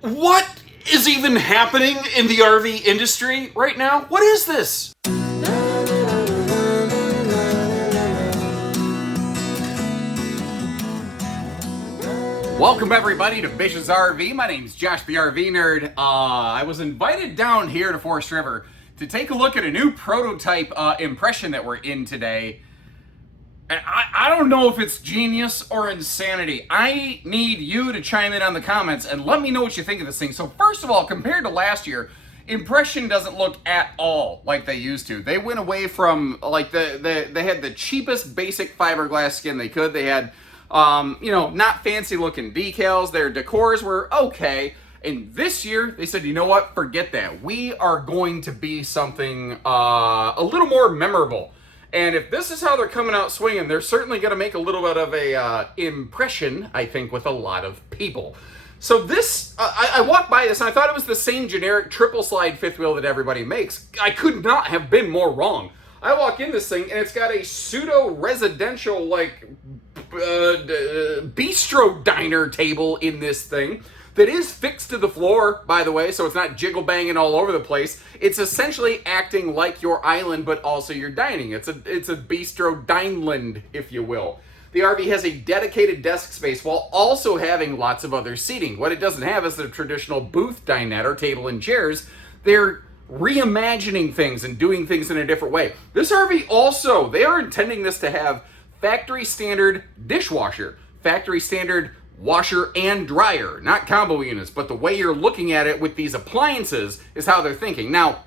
What is even happening in the RV industry right now? What is this? Welcome everybody to Bish's RV. My name's Josh the RV Nerd. I was invited down here to Forest River to take a look at a new prototype impression that we're in today. I don't know if it's genius or insanity. I need you to chime in on the comments and let me know what you think of this thing. So first of all, compared to last year, impression doesn't look at all like they used to. They went away from like they had the cheapest basic fiberglass skin they could. They had not fancy looking decals. Their decors were okay. And this year, they said, you know what? Forget that. We are going to be something a little more memorable. And if this is how they're coming out swinging, they're certainly going to make a little bit of a impression, I think, with a lot of people. So this, I walked by this and I thought it was the same generic triple slide fifth wheel that everybody makes. I could not have been more wrong. I walk in this thing and it's got a pseudo-residential, bistro diner table in this thing that is fixed to the floor, by the way, so it's not jiggle banging all over the place. It's essentially acting like your island, but also your dining. It's a bistro dineland, if you will. The RV has a dedicated desk space while also having lots of other seating. What it doesn't have is the traditional booth dinette or table and chairs. They're reimagining things and doing things in a different way. This RV also, they are intending this to have factory standard dishwasher, factory standard washer and dryer, not combo units, but the way you're looking at it with these appliances is how they're thinking. Now,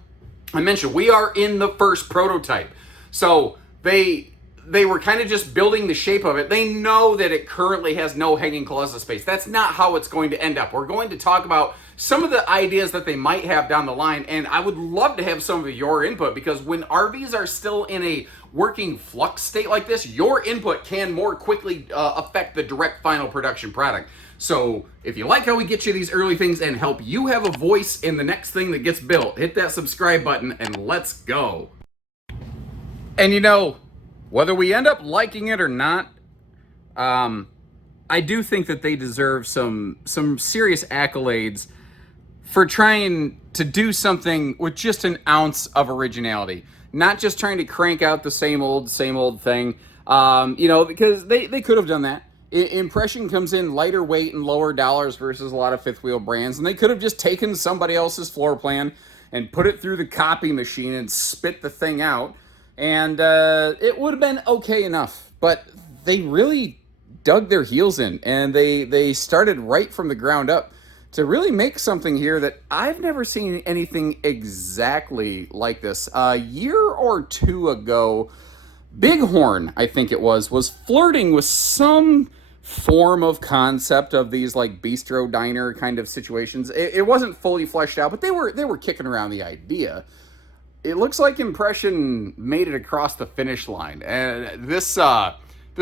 I mentioned we are in the first prototype. So they were kind of just building the shape of it. They know that it currently has no hanging closet space. That's not how it's going to end up. We're going to talk about some of the ideas that they might have down the line, and I would love to have some of your input, because when RVs are still in a working flux state like this, your input can more quickly affect the direct final production product. So if you like how we get you these early things and help you have a voice in the next thing that gets built, hit that subscribe button and let's go. And whether we end up liking it or not, I do think that they deserve some serious accolades for trying to do something with just an ounce of originality. Not just trying to crank out the same old thing, because they could have done that. Impression comes in lighter weight and lower dollars versus a lot of fifth wheel brands, and they could have just taken somebody else's floor plan and put it through the copy machine and spit the thing out, and it would have been okay enough. But they really dug their heels in, and they started right from the ground up to really make something here that I've never seen anything exactly like this. A year or two ago, Bighorn, I think it was flirting with some form of concept of these like bistro diner kind of situations. It wasn't fully fleshed out, but they were kicking around the idea. It looks like Impression made it across the finish line, and this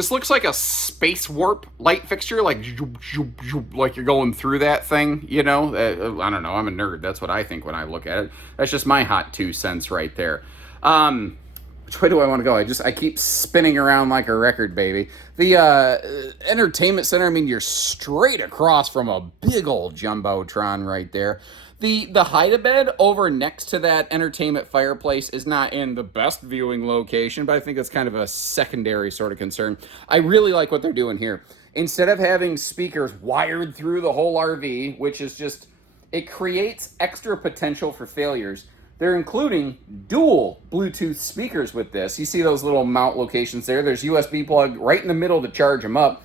looks like a space warp light fixture, like you're going through that thing, I don't know, I'm a nerd, that's what I think when I look at it. That's just my hot 2 cents right there. Which way do I want to go? I keep spinning around like a record, baby. The entertainment center, you're straight across from a big old jumbotron right there. The hide-a-bed over next to that entertainment fireplace is not in the best viewing location, but I think that's kind of a secondary sort of concern. I really like what they're doing here. Instead of having speakers wired through the whole RV, which is just, it creates extra potential for failures, they're including dual Bluetooth speakers with this. You see those little mount locations there. There's USB plug right in the middle to charge them up.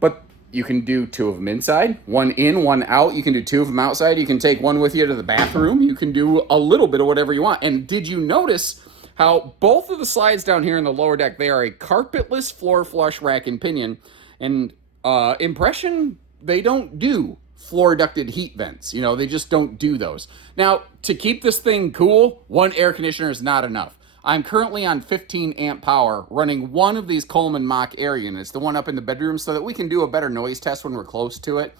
But you can do 2 of them inside, 1 in, 1 out. You can do 2 of them outside. You can take 1 with you to the bathroom. You can do a little bit of whatever you want. And did you notice how both of the slides down here in the lower deck, they are a carpetless floor flush rack and pinion. And Impression, they don't do floor ducted heat vents. They just don't do those. Now, to keep this thing cool, 1 air conditioner is not enough. I'm currently on 15 amp power running 1 of these Coleman Mach air units, the one up in the bedroom, so that we can do a better noise test when we're close to it.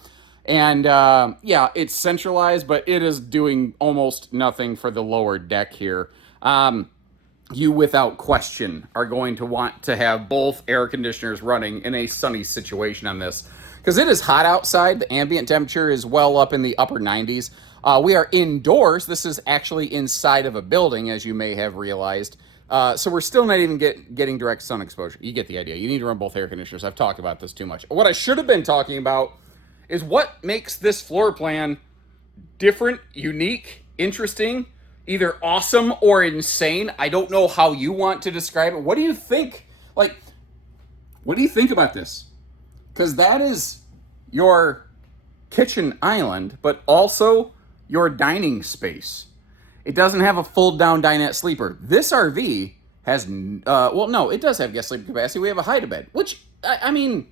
And yeah, it's centralized, but it is doing almost nothing for the lower deck here. You, without question, are going to want to have both air conditioners running in a sunny situation on this. because it is hot outside. The ambient temperature is well up in the upper 90s. We are indoors. This is actually inside of a building, as you may have realized. So we're still not even getting direct sun exposure. You get the idea. You need to run both air conditioners. I've talked about this too much. What I should have been talking about is what makes this floor plan different, unique, interesting, either awesome or insane. I don't know how you want to describe it. What do you think? Like, what do you think about this? Because that is your kitchen island, but also your dining space. It doesn't have a fold-down dinette sleeper. This RV has, well, no, it does have guest sleeping capacity. We have a hide-a-bed, which, I mean,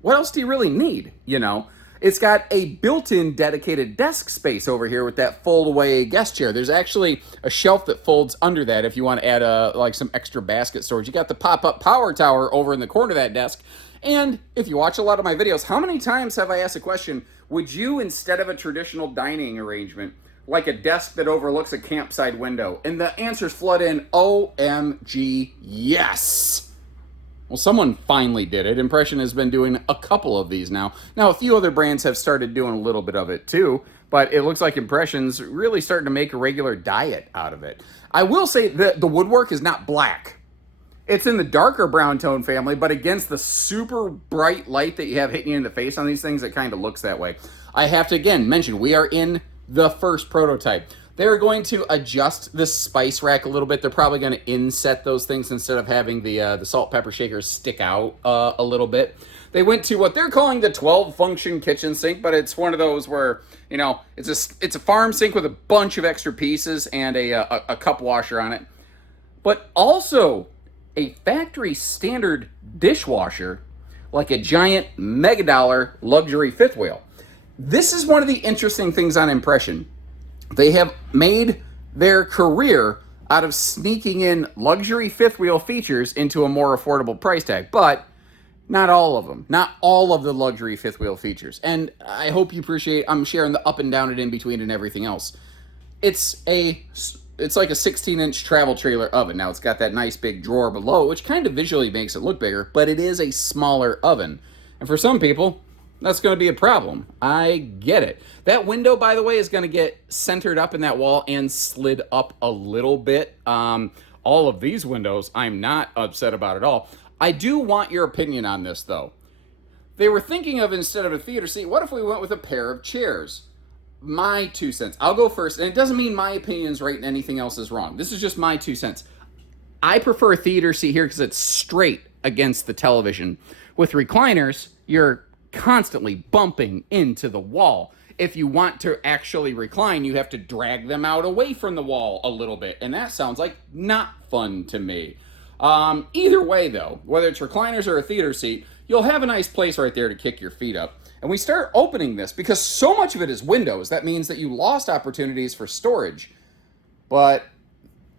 what else do you really need, you know? It's got a built-in dedicated desk space over here with that fold-away guest chair. There's actually a shelf that folds under that if you want to add like some extra basket storage. You got the pop-up power tower over in the corner of that desk. And if you watch a lot of my videos, how many times have I asked a question, would you, instead of a traditional dining arrangement, like a desk that overlooks a campsite window? And the answers flood in, OMG, yes. Well, someone finally did it. Impression has been doing a couple of these now. Now, a few other brands have started doing a little bit of it too, but it looks like Impression's really starting to make a regular diet out of it. I will say that the woodwork is not black. It's in the darker brown tone family, but against the super bright light that you have hitting you in the face on these things, it kind of looks that way. I have to, again, mention, we are in the first prototype. They're going to adjust the spice rack a little bit. They're probably going to inset those things instead of having the salt pepper shakers stick out a little bit. They went to what they're calling the 12-function kitchen sink, but it's one of those where, you know, it's a farm sink with a bunch of extra pieces and a cup washer on it. But also a factory standard dishwasher, like a giant mega-dollar luxury fifth wheel. This is one of the interesting things on Impression. They have made their career out of sneaking in luxury fifth wheel features into a more affordable price tag, but not all of them. Not all of the luxury fifth wheel features. And I hope you appreciate, I'm sharing the up and down and in between and everything else. It's like a 16-inch travel trailer oven. Now, it's got that nice big drawer below, which kind of visually makes it look bigger, but it is a smaller oven. And for some people, that's going to be a problem. I get it. That window, by the way, is going to get centered up in that wall and slid up a little bit. All of these windows, I'm not upset about at all. I do want your opinion on this, though. They were thinking of, instead of a theater seat, what if we went with a pair of chairs? My 2 cents. I'll go first, and it doesn't mean my opinion's right and anything else is wrong. This is just my 2 cents. I prefer a theater seat here because it's straight against the television. With recliners, you're constantly bumping into the wall. If you want to actually recline, you have to drag them out away from the wall a little bit, and that sounds like not fun to me. Either way, though, whether it's recliners or a theater seat, you'll have a nice place right there to kick your feet up. And we start opening this because so much of it is windows. That means that you lost opportunities for storage. But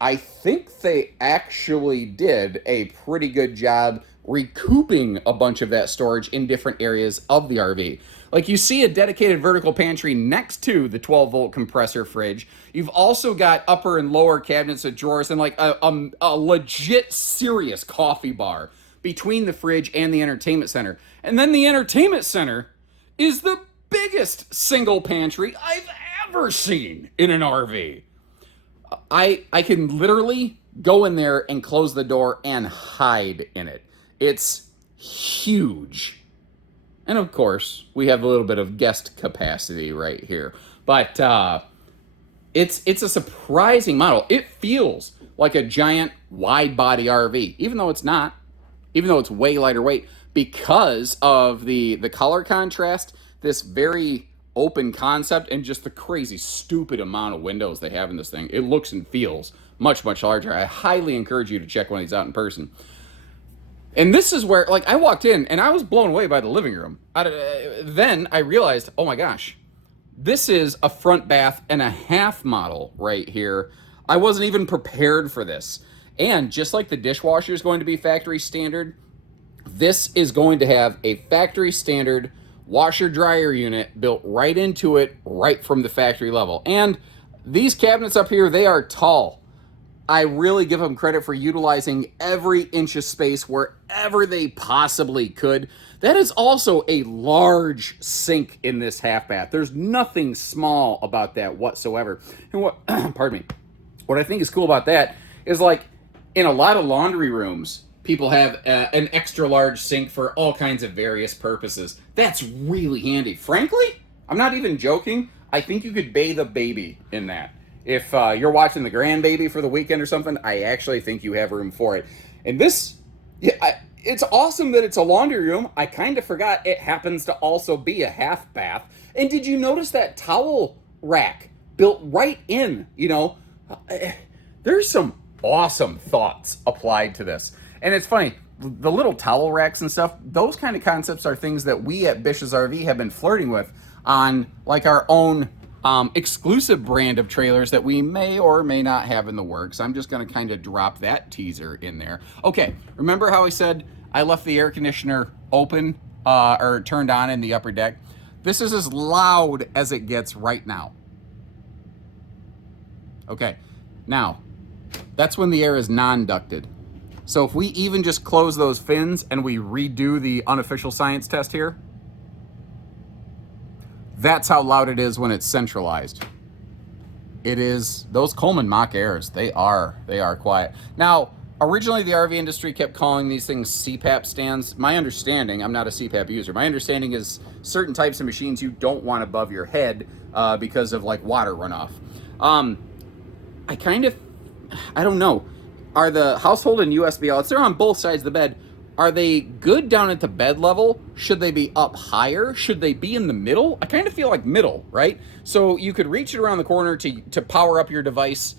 I think they actually did a pretty good job recouping a bunch of that storage in different areas of the RV. Like, you see a dedicated vertical pantry next to the 12-volt compressor fridge. You've also got upper and lower cabinets with drawers and like a legit serious coffee bar between the fridge and the entertainment center. And then the entertainment center is the biggest single pantry I've ever seen in an RV. I can literally go in there and close the door and hide in it. It's huge. And of course, we have a little bit of guest capacity right here. But it's a surprising model. It feels like a giant wide body RV, even though it's not, even though it's way lighter weight, because of the color contrast, this very open concept, and just the crazy stupid amount of windows they have in this thing. It looks and feels much, much larger. I highly encourage you to check one of these out in person. And this is where, like, I walked in and I was blown away by the living room. Then I realized, oh my gosh, this is a front bath and a half model right here. I wasn't even prepared for this. And just like the dishwasher is going to be factory standard, this is going to have a factory standard washer dryer unit built right into it, right from the factory level. And these cabinets up here, they are tall. I really give them credit for utilizing every inch of space wherever they possibly could. That is also a large sink in this half bath. There's nothing small about that whatsoever. And what, pardon me, what I think is cool about that is like in a lot of laundry rooms, people have an extra large sink for all kinds of various purposes. That's really handy. Frankly, I'm not even joking. I think you could bathe a baby in that. If you're watching the grandbaby for the weekend or something, I actually think you have room for it. And this, yeah, it's awesome that it's a laundry room. I kind of forgot it happens to also be a half bath. And did you notice that towel rack built right in? There's some awesome thoughts applied to this. And it's funny, the little towel racks and stuff, those kind of concepts are things that we at Bish's RV have been flirting with on like our own exclusive brand of trailers that we may or may not have in the works. I'm just going to kind of drop that teaser in there. Okay, remember how I said I left the air conditioner open or turned on in the upper deck? This is as loud as it gets right now. Okay, now, that's when the air is non-ducted. So if we even just close those fins and we redo the unofficial science test here, that's how loud it is when it's centralized. It is, those Coleman mock airs, they are quiet. Now, originally the RV industry kept calling these things CPAP stands. My understanding, I'm not a CPAP user, my understanding is certain types of machines you don't want above your head because of like water runoff. I don't know. Are the household and USB outlets, they're on both sides of the bed. Are they good down at the bed level? Should they be up higher? Should they be in the middle? I kind of feel like middle, right? So you could reach it around the corner to power up your device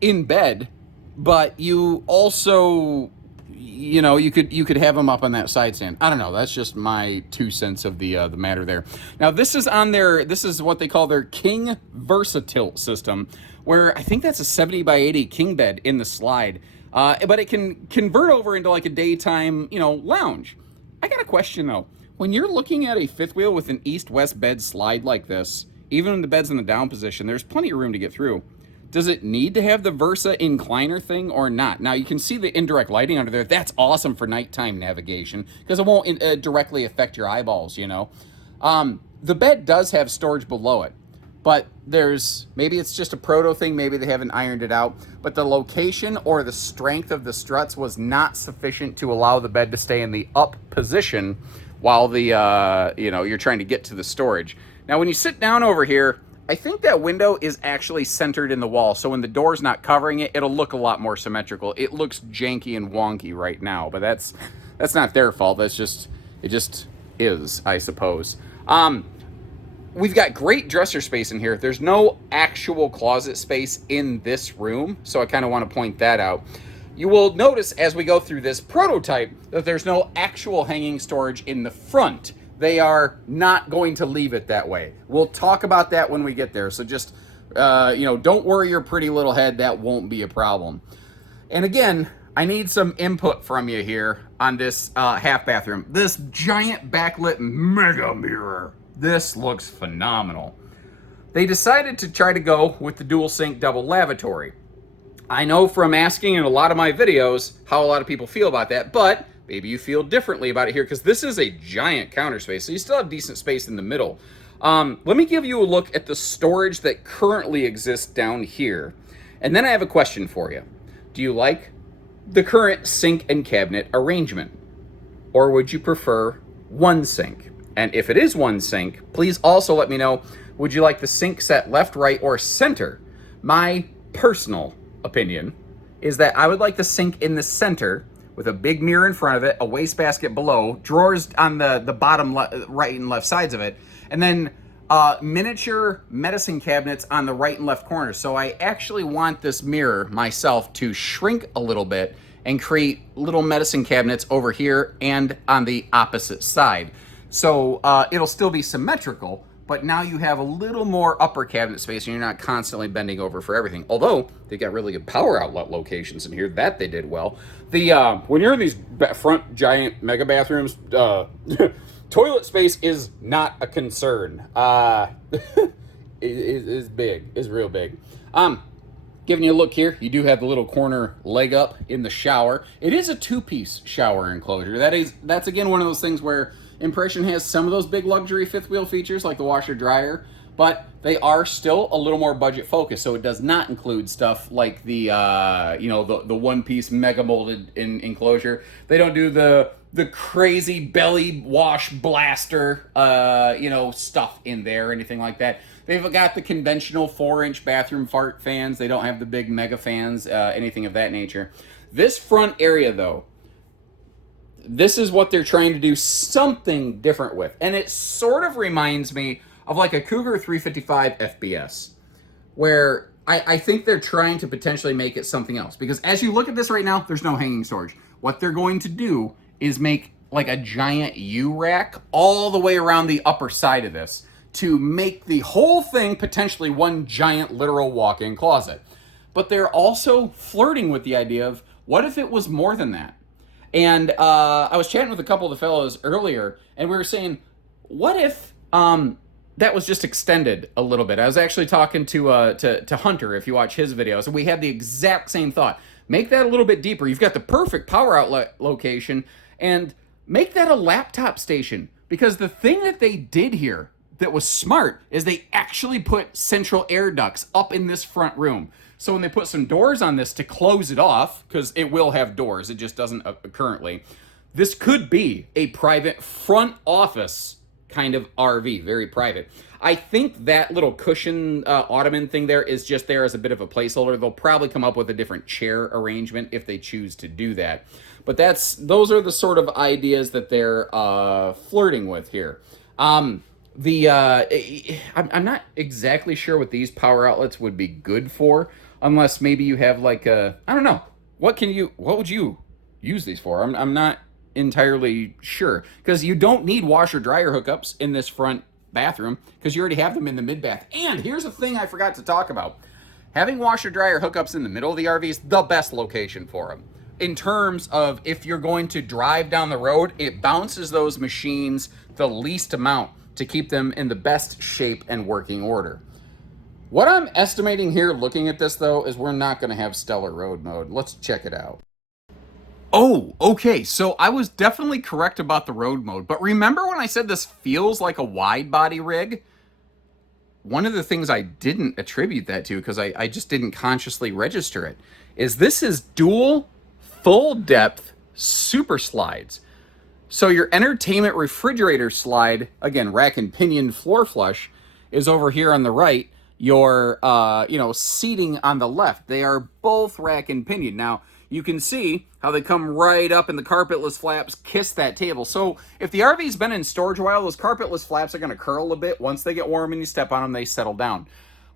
in bed, but you also, you could have them up on that side stand. I don't know. That's just my 2 cents of the matter there. Now this is what they call their King Versatilt system, where I think that's a 70 by 80 king bed in the slide. But it can convert over into like a daytime, lounge. I got a question though. When you're looking at a fifth wheel with an east-west bed slide like this, even when the bed's in the down position, there's plenty of room to get through. Does it need to have the Versa incliner thing or not? Now you can see the indirect lighting under there. That's awesome for nighttime navigation because it won't directly affect your eyeballs, The bed does have storage below it. But maybe it's just a proto thing, maybe they haven't ironed it out, but the location or the strength of the struts was not sufficient to allow the bed to stay in the up position while you're trying to get to the storage. Now, when you sit down over here, I think that window is actually centered in the wall, so when the door's not covering it, it'll look a lot more symmetrical. It looks janky and wonky right now, but that's not their fault. It just is, I suppose. We've got great dresser space in here. There's no actual closet space in this room, so I kind of want to point that out. You will notice as we go through this prototype that there's no actual hanging storage in the front. They are not going to leave it that way. We'll talk about that when we get there, so just, don't worry your pretty little head. That won't be a problem. And again, I need some input from you here on this half bathroom. This giant backlit mega mirror. This looks phenomenal. They decided to try to go with the dual sink double lavatory. I know from asking in a lot of my videos how a lot of people feel about that, but maybe you feel differently about it here because this is a giant counter space, so you still have decent space in the middle. Let me give you a look at the storage that currently exists down here, and then I have a question for you. Do you like the current sink and cabinet arrangement, or would you prefer one sink? And if it is one sink, please also let me know, would you like the sink set left, right, or center? My personal opinion is that I would like the sink in the center with a big mirror in front of it, a wastebasket below, drawers on the bottom right and left sides of it, and then miniature medicine cabinets on the right and left corners. So I actually want this mirror myself to shrink a little bit and create little medicine cabinets over here and on the opposite side. So it'll still be symmetrical, but now you have a little more upper cabinet space and you're not constantly bending over for everything. Although they got really good power outlet locations in here, that they did well. When you're in these front giant mega bathrooms, toilet space is not a concern. It is big, it's real big. Giving you a look here, you do have the little corner leg up in the shower. It is a two-piece shower enclosure. That's again one of those things where Impression has some of those big luxury fifth wheel features like the washer dryer, but they are still a little more budget focused. So it does not include stuff like the the one-piece mega molded enclosure. They don't do the crazy belly wash blaster stuff in there or anything like that. They've got the conventional 4-inch bathroom fart fans. They don't have the big mega fans, anything of that nature. This front area, though, this is what they're trying to do something different with. And it sort of reminds me of like a Cougar 355 FBS, where I think they're trying to potentially make it something else. Because as you look at this right now, there's no hanging storage. What they're going to do is make like a giant U-rack all the way around the upper side of this, to make the whole thing potentially one giant literal walk-in closet. But they're also flirting with the idea of, what if it was more than that? And I was chatting with a couple of the fellows earlier, and we were saying, what if that was just extended a little bit? I was actually talking to Hunter, if you watch his videos, and we had the exact same thought. Make that a little bit deeper. You've got the perfect power outlet location, and make that a laptop station. Because the thing that they did here that was smart is they actually put central air ducts up in this front room. So when they put some doors on this to close it off, because it will have doors, it just doesn't currently, this could be a private front office kind of RV, very private. I think that little cushion ottoman thing there is just there as a bit of a placeholder. They'll probably come up with a different chair arrangement if they choose to do that. But those are the sort of ideas that they're flirting with here. I'm not exactly sure what these power outlets would be good for, unless maybe you have like I don't know. What would you use these for? I'm not entirely sure, because you don't need washer dryer hookups in this front bathroom because you already have them in the mid bath. And here's a thing I forgot to talk about. Having washer dryer hookups in the middle of the RV is the best location for them. In terms of if you're going to drive down the road, it bounces those machines the least amount to keep them in the best shape and working order. What I'm estimating here looking at this, though, is we're not going to have stellar road mode. Let's check it out. Oh, okay, so I was definitely correct about the road mode, but remember when I said this feels like a wide body rig? One of the things I didn't attribute that to, because I just didn't consciously register it, is this is dual full depth super slides. So your entertainment refrigerator slide, again, rack and pinion floor flush, is over here on the right. Your, seating on the left. They are both rack and pinion. Now, you can see how they come right up and the carpetless flaps kiss that table. So if the RV's been in storage a while, those carpetless flaps are going to curl a bit. Once they get warm and you step on them, they settle down.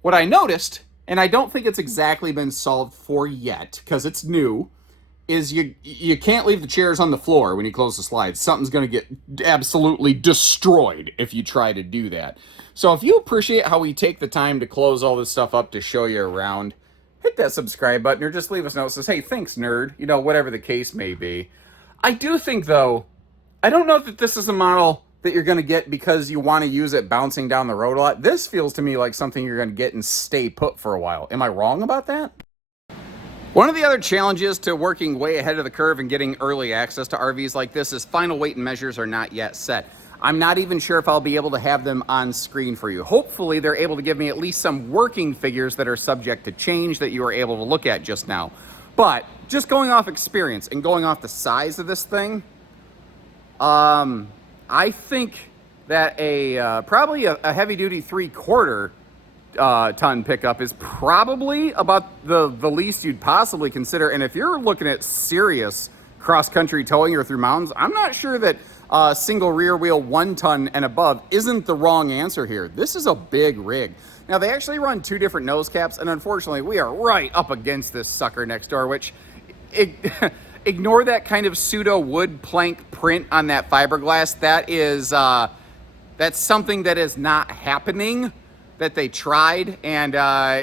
What I noticed, and I don't think it's exactly been solved for yet, because it's new, is you can't leave the chairs on the floor when you close the slides. Something's going to get absolutely destroyed if you try to do that. So if you appreciate how we take the time to close all this stuff up to show you around, hit that subscribe button or just leave us a note that says, hey, thanks, nerd, whatever the case may be. I do think, though, I don't know that this is a model that you're going to get because you want to use it bouncing down the road a lot. This feels to me like something you're going to get and stay put for a while. Am I wrong about that? One of the other challenges to working way ahead of the curve and getting early access to RVs like this is final weight and measures are not yet set. I'm not even sure if I'll be able to have them on screen for you. Hopefully they're able to give me at least some working figures that are subject to change that you were able to look at just now. But just going off experience and going off the size of this thing, I think that probably a heavy duty 3/4 ton pickup is probably about the least you'd possibly consider. And if you're looking at serious cross-country towing or through mountains, I'm not sure that single rear wheel 1 ton and above isn't the wrong answer here. This is a big rig. Now, they actually run 2 different nose caps, and unfortunately, we are right up against this sucker next door, which ignore that kind of pseudo wood plank print on that fiberglass. That is that's something that is not happening, that they tried, and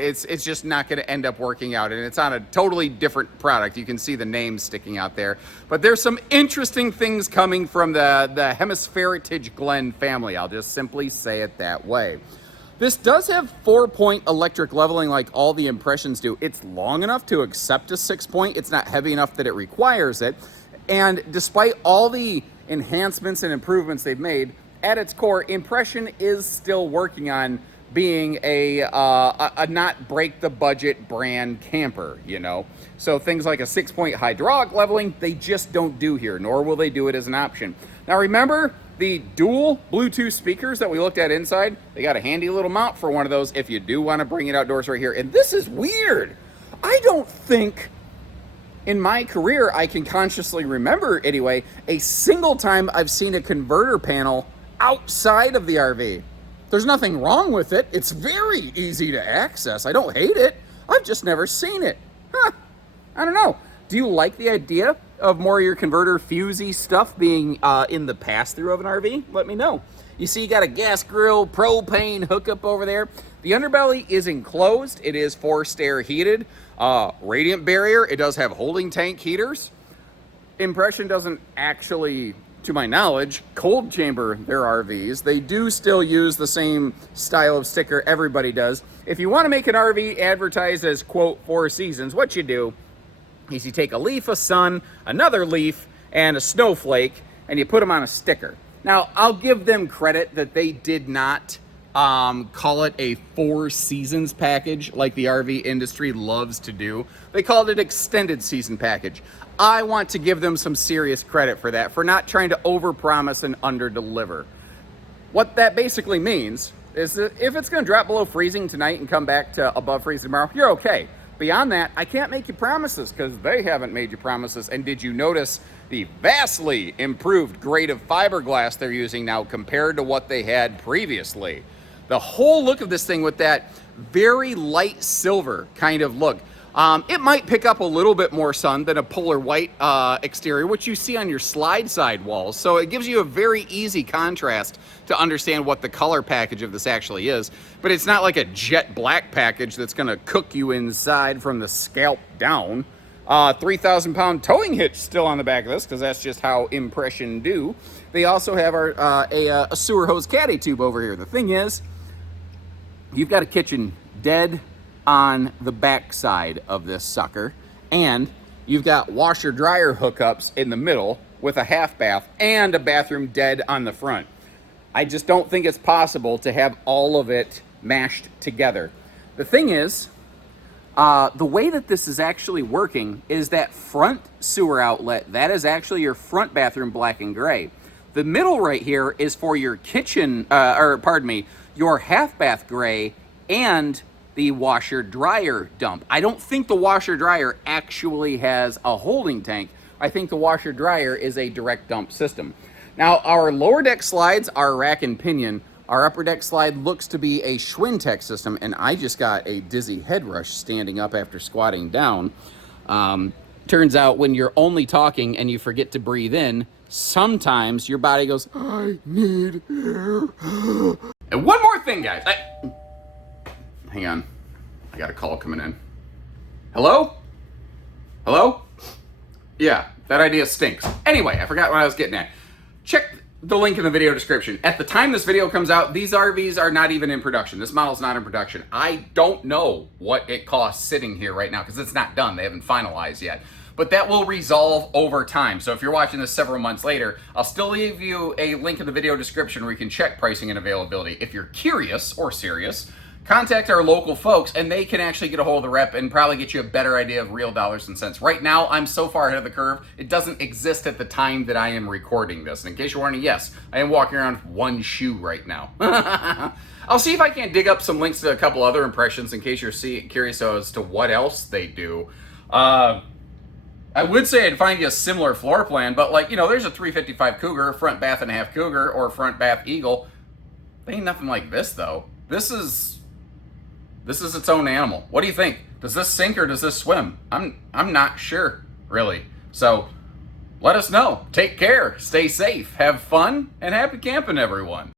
it's just not going to end up working out, and it's on a totally different product. You can see the name sticking out there, but there's some interesting things coming from the Hemispheritage Glen family. I'll just simply say it that way. This does have 4-point electric leveling like all the Impressions do. It's long enough to accept a 6-point. It's not heavy enough that it requires it. And despite all the enhancements and improvements they've made, at its core, Impression is still working on being a not break the budget brand camper, you know? So things like a 6-point hydraulic leveling, they just don't do here, nor will they do it as an option. Now remember the dual Bluetooth speakers that we looked at inside? They got a handy little mount for one of those if you do want to bring it outdoors right here. And this is weird. I don't think in my career I can consciously remember, anyway, a single time I've seen a converter panel outside of the RV. There's nothing wrong with it. It's very easy to access. I don't hate it. I've just never seen it. Huh. I don't know. Do you like the idea of more of your converter fusey stuff being in the pass-through of an RV? Let me know. You see you got a gas grill, propane hookup over there. The underbelly is enclosed. It is forced air heated. Radiant barrier. It does have holding tank heaters. Impression doesn't actually, to my knowledge, cold chamber their RVs. They do still use the same style of sticker everybody does. If you want to make an RV advertised as, quote, 4 seasons, what you do is you take a leaf, a sun, another leaf, and a snowflake, and you put them on a sticker. Now, I'll give them credit that they did not call it a 4 seasons package like the RV industry loves to do. They called it extended season package. I want to give them some serious credit for that, for not trying to overpromise and underdeliver. What that basically means is that if it's going to drop below freezing tonight and come back to above freezing tomorrow, you're okay. Beyond that, I can't make you promises because they haven't made you promises. And did you notice the vastly improved grade of fiberglass they're using now compared to what they had previously? The whole look of this thing with that very light silver kind of look. It might pick up a little bit more sun than a polar white exterior, which you see on your slide side walls. So it gives you a very easy contrast to understand what the color package of this actually is. But it's not like a jet black package that's gonna cook you inside from the scalp down. 3,000-pound towing hitch still on the back of this, because that's just how Impression do. They also have a sewer hose caddy tube over here. The thing is, you've got a kitchen dead on the back side of this sucker, and you've got washer dryer hookups in the middle with a half bath and a bathroom dead on the front. I just don't think it's possible to have all of it mashed together. The thing is, the way that this is actually working is that front sewer outlet, that is actually your front bathroom black and gray. The middle right here is for your kitchen, your half bath gray and the washer dryer dump. I don't think the washer dryer actually has a holding tank. I think the washer dryer is a direct dump system. Now, our lower deck slides are rack and pinion. Our upper deck slide looks to be a Schwintek system, and I just got a dizzy head rush standing up after squatting down. Turns out when you're only talking and you forget to breathe in, sometimes your body goes, I need air. And one more thing, guys. Hang on. I got a call coming in. Hello? Hello? Yeah, that idea stinks. Anyway, I forgot what I was getting at. Check the link in the video description. At the time this video comes out, these RVs are not even in production. This model's not in production. I don't know what it costs sitting here right now because it's not done. They haven't finalized yet. But that will resolve over time. So if you're watching this several months later, I'll still leave you a link in the video description where you can check pricing and availability. If you're curious or serious, contact our local folks and they can actually get a hold of the rep and probably get you a better idea of real dollars and cents. Right now, I'm so far ahead of the curve, it doesn't exist at the time that I am recording this. And in case you're wondering, yes, I am walking around with one shoe right now. I'll see if I can't dig up some links to a couple other Impressions in case you're curious as to what else they do. I would say I'd find you a similar floor plan, but like, you know, there's a 355 Cougar, front bath and a half Cougar, or front bath Eagle. They ain't nothing like this though. This is its own animal. What do you think? Does this sink or does this swim? I'm not sure, really. So let us know. Take care, stay safe, have fun, and happy camping, everyone.